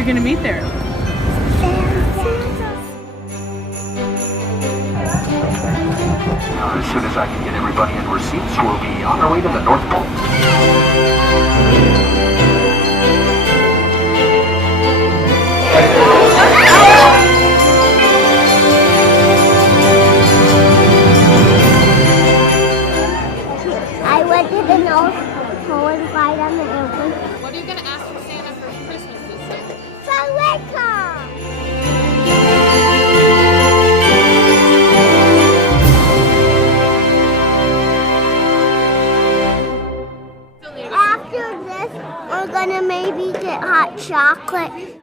you're going to meet there? As soon as I can get everybody in receipts, we'll be on our way to the North Pole. I went to the North Pole and fly on the airplane. What are you going to ask for Santa for Christmas this year? After this, we're gonna maybe get hot chocolate.